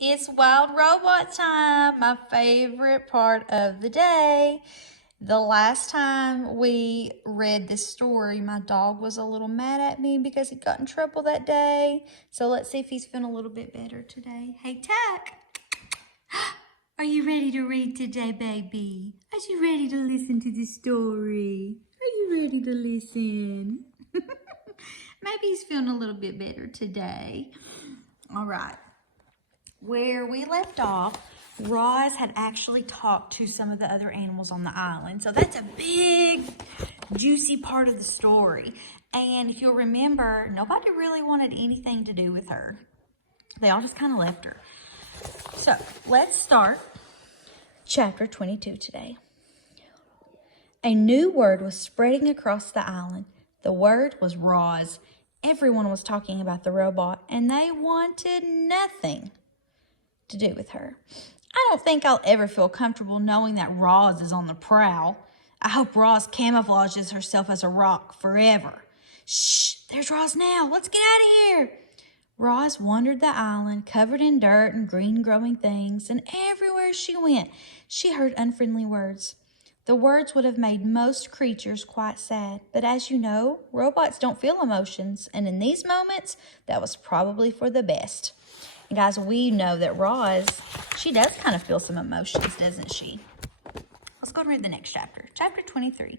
It's Wild Robot time, my favorite part of the day. The last time we read this story, my dog was a little mad at me because he got in trouble that day. So let's see if he's feeling a little bit better today. Hey, Tuck, are you ready to read today, baby? Are you ready to listen to the story? Are you ready to listen? Maybe he's feeling a little bit better today. All right. Where we left off, Roz had actually talked to some of the other animals on the island. So that's a big, juicy part of the story. And if you'll remember, nobody really wanted anything to do with her. They all just kind of left her. So let's start chapter 22 today. A new word was spreading across the island. The word was Roz. Everyone was talking about the robot, and they wanted nothing to do with her. I don't think I'll ever feel comfortable knowing that Roz is on the prowl. I hope Roz camouflages herself as a rock forever. Shh, there's Roz now. Let's get out of here. Roz wandered the island, covered in dirt and green growing things, and everywhere she went, she heard unfriendly words. The words would have made most creatures quite sad, but as you know, robots don't feel emotions, and in these moments, that was probably for the best. And guys, we know that Roz, she does kind of feel some emotions, doesn't she? Let's go and read the next chapter. Chapter 23,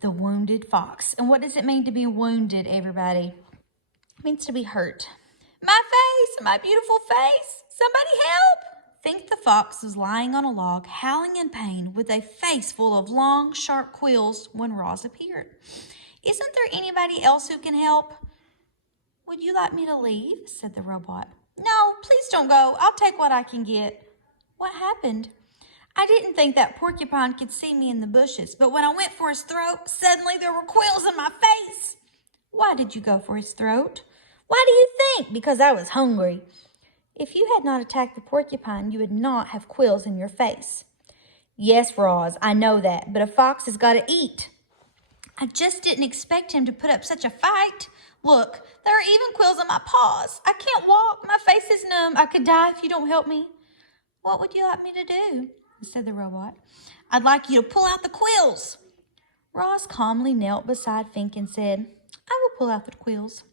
The Wounded Fox. And what does it mean to be wounded, everybody? It means to be hurt. My face, my beautiful face. Somebody help. Think the fox was lying on a log, howling in pain, with a face full of long, sharp quills when Roz appeared. Isn't there anybody else who can help? Would you like me to leave? Said the robot. No, please don't go. I'll take what I can get. What happened? I didn't think that porcupine could see me in the bushes, but when I went for his throat, suddenly there were quills in my face. Why did you go for his throat? Why do you think? Because I was hungry. If you had not attacked the porcupine, you would not have quills in your face. Yes, Roz, I know that, but a fox has got to eat. I just didn't expect him to put up such a fight. Look, there are even quills in my paws. I can't walk. My face is numb. I could die if you don't help me. What would you like me to do? Said the robot. I'd like you to pull out the quills. Roz calmly knelt beside Fink and said, I will pull out the quills.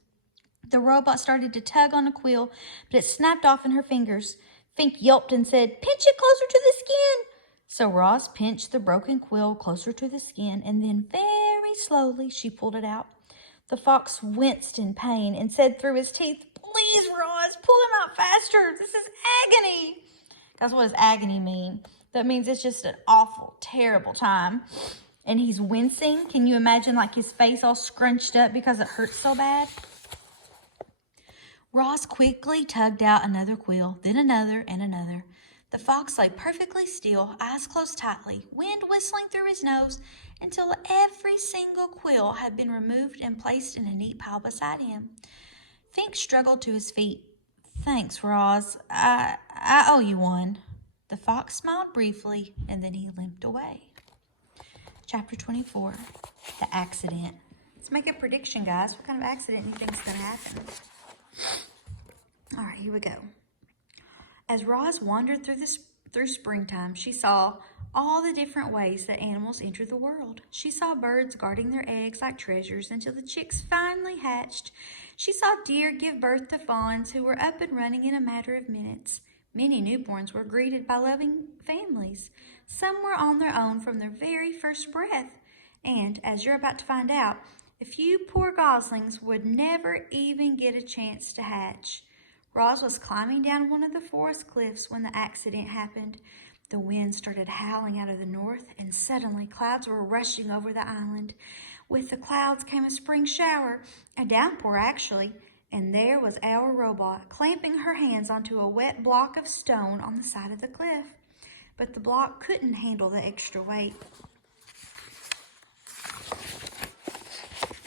The robot started to tug on a quill, but it snapped off in her fingers. Fink yelped and said, pinch it closer to the skin. So Roz pinched the broken quill closer to the skin, and then very slowly she pulled it out. The fox winced in pain and said through his teeth, Please, Roz, pull him out faster. This is agony. Guys, what does agony mean? That means it's just an awful, terrible time. And he's wincing. Can you imagine like his face all scrunched up because it hurts so bad? Roz quickly tugged out another quill, then another and another. The fox lay perfectly still, eyes closed tightly, wind whistling through his nose, until every single quill had been removed and placed in a neat pile beside him. Fink struggled to his feet. Thanks, Roz. I owe you one. The fox smiled briefly, and then he limped away. Chapter 24, The Accident. Let's make a prediction, guys. What kind of accident do you think is going to happen? All right, here we go. As Roz wandered through springtime, she saw all the different ways that animals enter the world. She saw birds guarding their eggs like treasures until the chicks finally hatched. She saw deer give birth to fawns who were up and running in a matter of minutes. Many newborns were greeted by loving families. Some were on their own from their very first breath. And, as you're about to find out, a few poor goslings would never even get a chance to hatch. Roz was climbing down one of the forest cliffs when the accident happened. The wind started howling out of the north, and suddenly clouds were rushing over the island. With the clouds came a spring shower, a downpour actually, and there was our robot clamping her hands onto a wet block of stone on the side of the cliff. But the block couldn't handle the extra weight.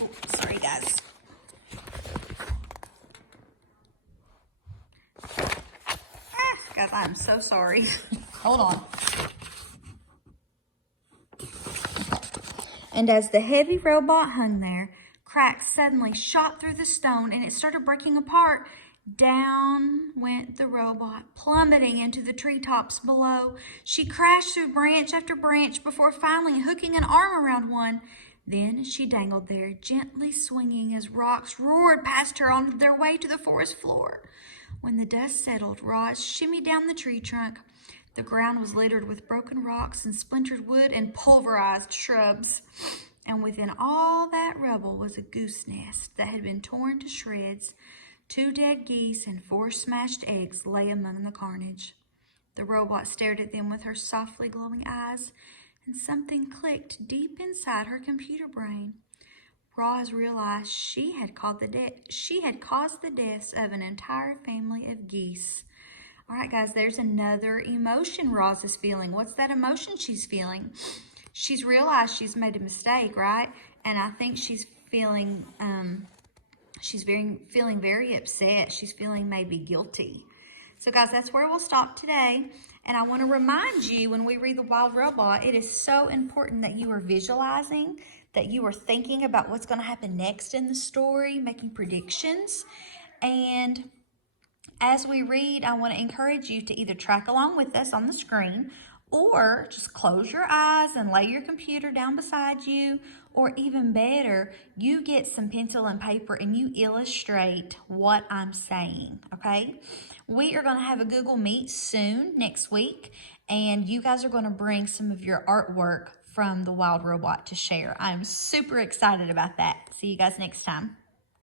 Oh, sorry, guys. Guys, I'm so sorry. Hold on. And as the heavy robot hung there, cracks suddenly shot through the stone and it started breaking apart. Down went the robot, plummeting into the treetops below. She crashed through branch after branch before finally hooking an arm around one. Then she dangled there, gently swinging as rocks roared past her on their way to the forest floor. When the dust settled, Roz shimmied down the tree trunk. The ground was littered with broken rocks and splintered wood and pulverized shrubs. And within all that rubble was a goose nest that had been torn to shreds. 2 dead geese and 4 smashed eggs lay among the carnage. The robot stared at them with her softly glowing eyes, and something clicked deep inside her computer brain. Roz realized she had caused the deaths of an entire family of geese. All right, guys, there's another emotion Roz is feeling. What's that emotion she's feeling? She's realized she's made a mistake, right? And I think she's feeling feeling very upset. She's feeling maybe guilty. So guys, that's where we'll stop today. And I want to remind you, when we read The Wild Robot, it is so important that you are visualizing, that you are thinking about what's going to happen next in the story, making predictions. And as we read, I want to encourage you to either track along with us on the screen, or just close your eyes and lay your computer down beside you, or even better, you get some pencil and paper and you illustrate what I'm saying, okay? We are going to have a Google Meet soon, next week, and you guys are going to bring some of your artwork from The Wild Robot to share. I'm super excited about that. See you guys next time.